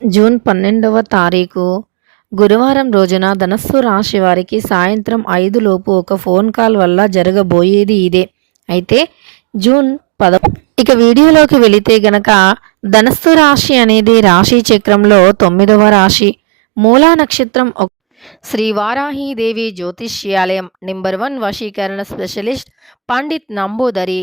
June పన్నెండవ తారీఖు. గురువారం రోజున ధనస్సు రాశి వారికి సాయంత్రం ఐదు లోపు ఒక ఫోన్ కాల్ వల్ల జరగబోయేది ఇదే. అయితే జూన్ పద ఇక వీడియోలోకి వెళితే గనక ధనస్సు రాశి అనేది రాశి చక్రంలో తొమ్మిదవ రాశి. మూలా నక్షత్రం ఒక శ్రీ వారాహీదేవి జ్యోతిష్యాలయం. నెంబర్ వన్ వశీకరణ స్పెషలిస్ట్ పండిత్ నంబూదరి.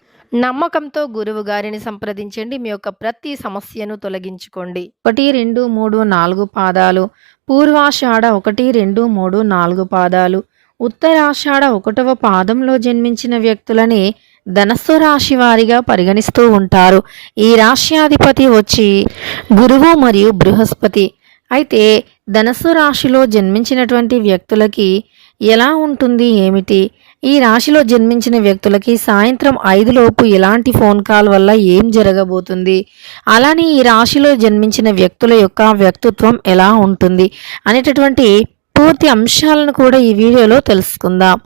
నమ్మకంతో గురువు గారిని సంప్రదించండి. మీ యొక్క ప్రతి సమస్యను తొలగించుకోండి. ఒకటి రెండు మూడు నాలుగు పాదాలు. పూర్వాషాఢ ఒకటి రెండు మూడు నాలుగు పాదాలు. ఉత్తరాషాఢ ఒకటవ పాదంలో జన్మించిన వ్యక్తులని ధనస్సు రాశి వారిగా పరిగణిస్తూ ఉంటారు. ఈ రాశ్యాధిపతి వచ్చి గురువు మరియు బృహస్పతి. అయితే ధనస్సు రాశిలో జన్మించినటువంటి వ్యక్తులకి ఎలా ఉంటుంది ఏమిటి? ఈ రాశిలో జన్మించిన వ్యక్తులకి సాయంత్రం ఐదులోపు ఎలాంటి ఫోన్ కాల్ వల్ల ఏం జరగబోతుంది? అలానే ఈ రాశిలో జన్మించిన వ్యక్తుల యొక్క వ్యక్తిత్వం ఎలా ఉంటుంది? అనేటటువంటి పూర్తి అంశాలను కూడా ఈ వీడియోలో తెలుసుకుందాం.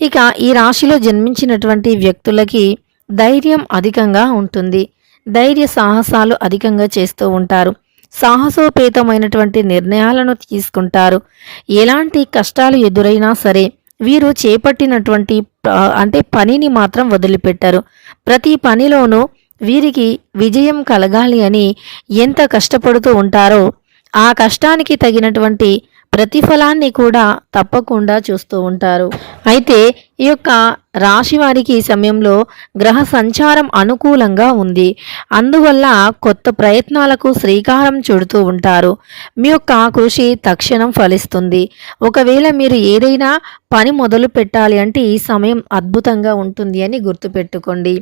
ఇక ఈ రాశిలో జన్మించినటువంటి వ్యక్తులకి ధైర్యం అధికంగా ఉంటుంది. ధైర్య సాహసాలు అధికంగా చేస్తూ ఉంటారు. సాహసోపేతమైనటువంటి నిర్ణయాలను తీసుకుంటారు. ఎలాంటి కష్టాలు ఎదురైనా సరే వీరు చేపట్టినటువంటి అంటే పనిని మాత్రం వదిలిపెట్టారు. ప్రతి పనిలోనూ వీరికి విజయం కలగాలి అని ఎంత కష్టపడుతూ ఉంటారో ఆ కష్టానికి తగినటువంటి ప్రతిఫలాన్ని కూడా తప్పకుండా చూస్తూ ఉంటారు. అయితే ఈ యొక్క రాశి వారికి ఈ సమయంలో గ్రహ సంచారం అనుకూలంగా ఉంది. అందువల్ల కొత్త ప్రయత్నాలకు శ్రీకారం చుడుతూ ఉంటారు. మీ యొక్క కృషి తక్షణం ఫలిస్తుంది. ఒకవేళ మీరు ఏదైనా పని మొదలు పెట్టాలి అంటే ఈ సమయం అద్భుతంగా ఉంటుంది అని గుర్తుపెట్టుకోండి.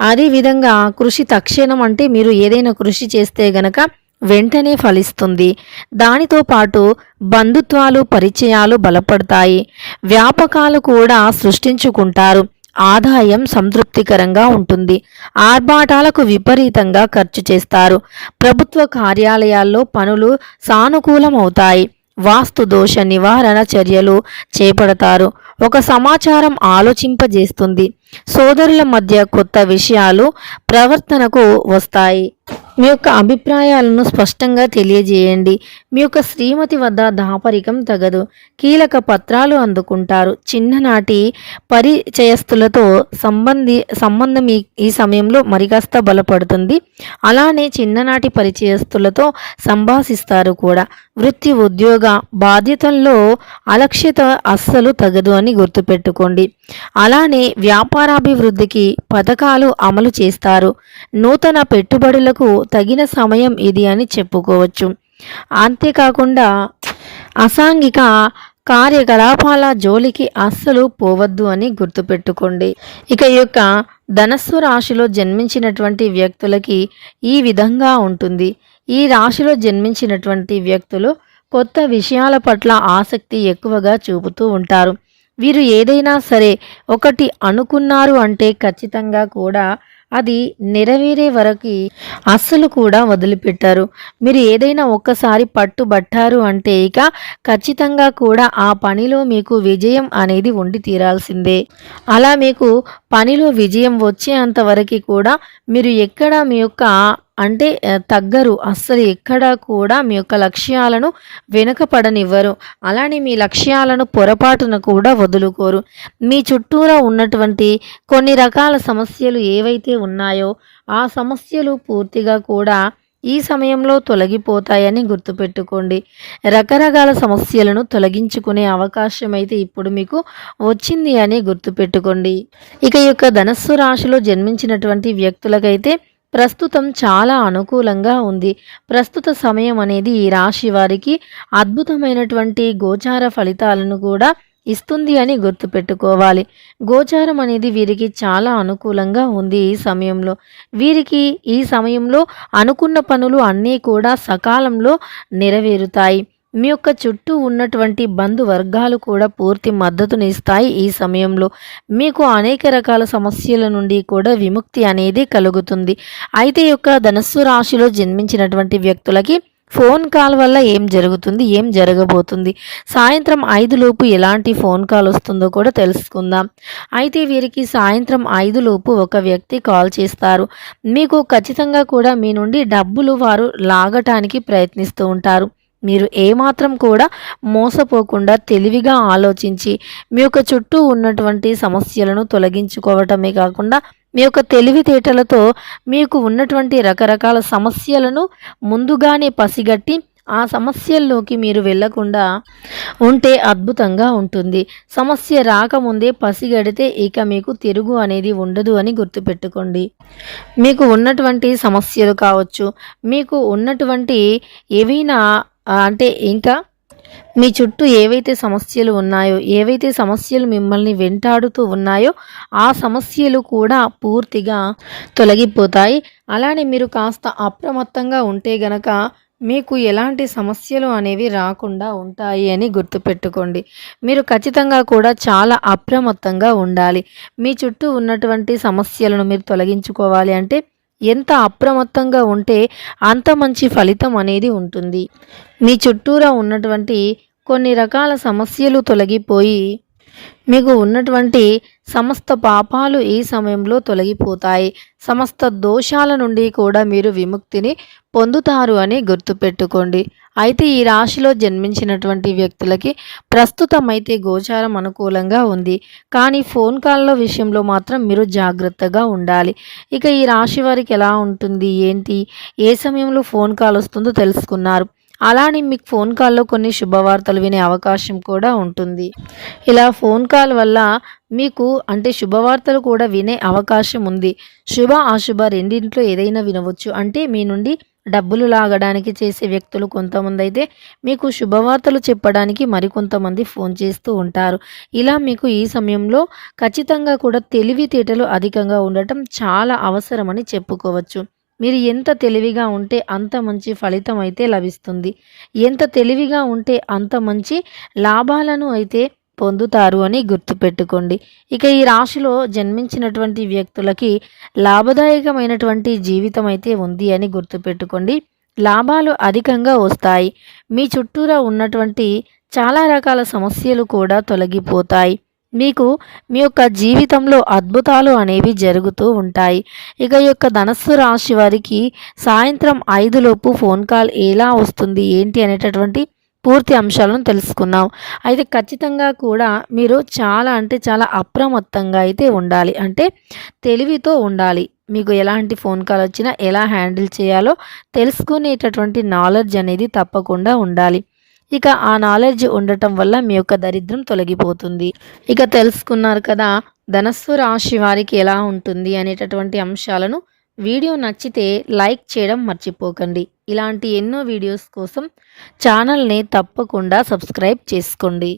అదేవిధంగా కృషి తక్షణం అంటే మీరు ఏదైనా కృషి చేస్తే గనక వెంటనే ఫలిస్తుంది. దానితో పాటు బంధుత్వాలు పరిచయాలు బలపడతాయి. వ్యాపకాలు కూడా సృష్టించుకుంటారు. ఆదాయం సంతృప్తికరంగా ఉంటుంది. ఆర్భాటాలకు విపరీతంగా ఖర్చు చేస్తారు. ప్రభుత్వ కార్యాలయాల్లో పనులు సానుకూలమవుతాయి. వాస్తు దోష నివారణ చర్యలు చేపడతారు. ఒక సమాచారం ఆలోచింపజేస్తుంది. సోదరుల మధ్య కొత్త విషయాలు ప్రవర్తనకు వస్తాయి. మీ యొక్క అభిప్రాయాలను స్పష్టంగా తెలియజేయండి. మీ యొక్క శ్రీమతి వద్ద దాపరికం తగదు. కీలక పత్రాలు అందుకుంటారు. చిన్ననాటి పరిచయస్తులతో సంబంధి సంబంధం ఈ ఈ సమయంలో మరికాస్త బలపడుతుంది. అలానే చిన్ననాటి పరిచయస్తులతో సంభాషిస్తారు కూడా. వృత్తి ఉద్యోగ బాధ్యతల్లో అలక్ష్యత అస్సలు తగదు అని గుర్తుపెట్టుకోండి. అలానే వ్యాపారాభివృద్ధికి పథకాలు అమలు చేస్తారు. నూతన పెట్టుబడులకు తగిన సమయం ఇది అని చెప్పుకోవచ్చు. అంతేకాకుండా అసాంఘిక కార్యకలాపాల జోలికి అస్సలు పోవద్దు అని గుర్తుపెట్టుకోండి. ఇక యొక్క ధనస్సు రాశిలో జన్మించినటువంటి వ్యక్తులకి ఈ విధంగా ఉంటుంది. ఈ రాశిలో జన్మించినటువంటి వ్యక్తులు కొత్త విషయాల పట్ల ఆసక్తి ఎక్కువగా చూపుతూ ఉంటారు. వీరు ఏదైనా సరే ఒకటి అనుకున్నారు అంటే ఖచ్చితంగా కూడా అది నెరవేరే వరకు అస్సలు కూడా వదిలిపెట్టారు. మీరు ఏదైనా ఒక్కసారి పట్టుబట్టారు అంటే ఇక ఖచ్చితంగా కూడా ఆ పనిలో మీకు విజయం అనేది ఉండి తీరాల్సిందే. అలా మీకు పనిలో విజయం వచ్చేంత వరకు కూడా మీరు ఎక్కడ మీ యొక్క అంటే తగ్గరు. అస్సలు ఎక్కడ కూడా మీ యొక్క లక్ష్యాలను వెనుకపడనివ్వరు. అలానే మీ లక్ష్యాలను పొరపాటున కూడా వదులుకోరు. మీ చుట్టూరా ఉన్నటువంటి కొన్ని రకాల సమస్యలు ఏవైతే ఉన్నాయో ఆ సమస్యలు పూర్తిగా కూడా ఈ సమయంలో తొలగిపోతాయని గుర్తుపెట్టుకోండి. రకరకాల సమస్యలను తొలగించుకునే అవకాశం అయితే ఇప్పుడు మీకు వచ్చింది అని గుర్తుపెట్టుకోండి. ఇక యొక్క ధనస్సు రాశిలో జన్మించినటువంటి వ్యక్తులకైతే ప్రస్తుతం చాలా అనుకూలంగా ఉంది. ప్రస్తుత సమయం అనేది ఈ రాశి వారికి అద్భుతమైనటువంటి గోచార ఫలితాలను కూడా ఇస్తుంది అని గుర్తుపెట్టుకోవాలి. గోచారం అనేది వీరికి చాలా అనుకూలంగా ఉంది ఈ సమయంలో. వీరికి ఈ సమయంలో అనుకున్న పనులు అన్నీ కూడా సకాలంలో నెరవేరుతాయి. మీ యొక్క చుట్టూ ఉన్నటువంటి బంధువర్గాలు కూడా పూర్తి మద్దతునిస్తాయి ఈ సమయంలో. మీకు అనేక రకాల సమస్యల నుండి కూడా విముక్తి అనేది కలుగుతుంది. అయితే ఈ యొక్క ధనస్సు రాశిలో జన్మించినటువంటి వ్యక్తులకి ఫోన్ కాల్ వల్ల ఏం జరుగుతుంది? ఏం జరగబోతుంది? సాయంత్రం ఐదులోపు ఎలాంటి ఫోన్ కాల్ వస్తుందో కూడా తెలుసుకుందాం. అయితే వీరికి సాయంత్రం ఐదులోపు ఒక వ్యక్తి కాల్ చేస్తారు. మీకు ఖచ్చితంగా కూడా మీ నుండి డబ్బులు వారు లాగటానికి ప్రయత్నిస్తూ ఉంటారు. మీరు ఏమాత్రం కూడా మోసపోకుండా తెలివిగా ఆలోచించి మీ యొక్క చుట్టూ ఉన్నటువంటి సమస్యలను తొలగించుకోవటమే కాకుండా మీ యొక్క తెలివితేటలతో మీకు ఉన్నటువంటి రకరకాల సమస్యలను ముందుగానే పసిగట్టి ఆ సమస్యల్లోకి మీరు వెళ్ళకుండా ఉంటే అద్భుతంగా ఉంటుంది. సమస్య రాకముందే పసిగడితే ఇక మీకు తిరుగు అనేది ఉండదు అని గుర్తుపెట్టుకోండి. మీకు ఉన్నటువంటి సమస్యలు కావచ్చు మీకు ఉన్నటువంటి ఏవైనా అంటే ఇంకా మీ చుట్టూ ఏవైతే సమస్యలు ఉన్నాయో ఏవైతే సమస్యలు మిమ్మల్ని వెంటాడుతూ ఉన్నాయో ఆ సమస్యలు కూడా పూర్తిగా తొలగిపోతాయి. అలానే మీరు కాస్త అప్రమత్తంగా ఉంటే గనక మీకు ఎలాంటి సమస్యలు అనేవి రాకుండా ఉంటాయి అని గుర్తుపెట్టుకోండి. మీరు ఖచ్చితంగా కూడా చాలా అప్రమత్తంగా ఉండాలి. మీ చుట్టూ ఉన్నటువంటి సమస్యలను మీరు తొలగించుకోవాలి అంటే ఎంత అప్రమత్తంగా ఉంటే అంత మంచి ఫలితం అనేది ఉంటుంది. మీ చుట్టూరా ఉన్నటువంటి కొన్ని రకాల సమస్యలు తొలగిపోయి మీకు ఉన్నటువంటి సమస్త పాపాలు ఈ సమయంలో తొలగిపోతాయి. సమస్త దోషాల నుండి కూడా మీరు విముక్తిని పొందుతారు అని గుర్తుపెట్టుకోండి. అయితే ఈ రాశిలో జన్మించినటువంటి వ్యక్తులకి ప్రస్తుతం అయితే గోచారం అనుకూలంగా ఉంది. కానీ ఫోన్ కాల్లో విషయంలో మాత్రం మీరు జాగ్రత్తగా ఉండాలి. ఇక ఈ రాశి వారికి ఎలా ఉంటుంది? ఏంటి? ఏ సమయంలో ఫోన్ కాల్ వస్తుందో తెలుసుకున్నారు. అలానే మీకు ఫోన్ కాల్లో కొన్ని శుభవార్తలు వినే అవకాశం కూడా ఉంటుంది. ఇలా ఫోన్ కాల్ వల్ల మీకు అంటే శుభవార్తలు కూడా వినే అవకాశం ఉంది. శుభ అశుభ రెండింట్లో ఏదైనా వినవచ్చు. అంటే మీ నుండి డబ్బులు లాగడానికి చేసే వ్యక్తులు కొంతమంది అయితే మీకు శుభవార్తలు చెప్పడానికి మరికొంతమంది ఫోన్ చేస్తూ ఉంటారు. ఇలా మీకు ఈ సమయంలో ఖచ్చితంగా కూడా తెలివితేటలు అధికంగా ఉండటం చాలా అవసరమని చెప్పుకోవచ్చు. మీరు ఎంత తెలివిగా ఉంటే అంత మంచి ఫలితం అయితే లభిస్తుంది. ఎంత తెలివిగా ఉంటే అంత మంచి లాభాలను అయితే పొందుతారు అని గుర్తుపెట్టుకోండి. ఇక ఈ రాశిలో జన్మించినటువంటి వ్యక్తులకి లాభదాయకమైనటువంటి జీవితం అయితే ఉంది అని గుర్తుపెట్టుకోండి. లాభాలు అధికంగా వస్తాయి. మీ చుట్టూరా ఉన్నటువంటి చాలా రకాల సమస్యలు కూడా తొలగిపోతాయి. మీకు మీ యొక్క జీవితంలో అద్భుతాలు అనేవి జరుగుతూ ఉంటాయి. ఇక యొక్క ధనస్సు రాశి వారికి సాయంత్రం ఐదులోపు ఫోన్ కాల్ ఎలా వస్తుంది? ఏంటి? అనేటటువంటి పూర్తి అంశాలను తెలుసుకున్నాం అయితే ఖచ్చితంగా కూడా మీరు చాలా అంటే చాలా అప్రమత్తంగా అయితే ఉండాలి. అంటే తెలివితో ఉండాలి. మీకు ఎలాంటి ఫోన్ కాల్ వచ్చినా ఎలా హ్యాండిల్ చేయాలో తెలుసుకునేటటువంటి నాలెడ్జ్ అనేది తప్పకుండా ఉండాలి. ఇక ఆ నాలెడ్జ్ ఉండటం వల్ల మీ యొక్క దరిద్రం తొలగిపోతుంది. ఇక తెలుసుకున్నారు కదా ధనస్సు రాశి వారికి ఎలా ఉంటుంది అనేటటువంటి అంశాలను వీడియో నచ్చితే లైక్ చేయడం మర్చిపోకండి. ఇలాంటి ఎన్నో వీడియోస్ కోసం ఛానల్ని తప్పకుండా సబ్స్క్రైబ్ చేసుకోండి.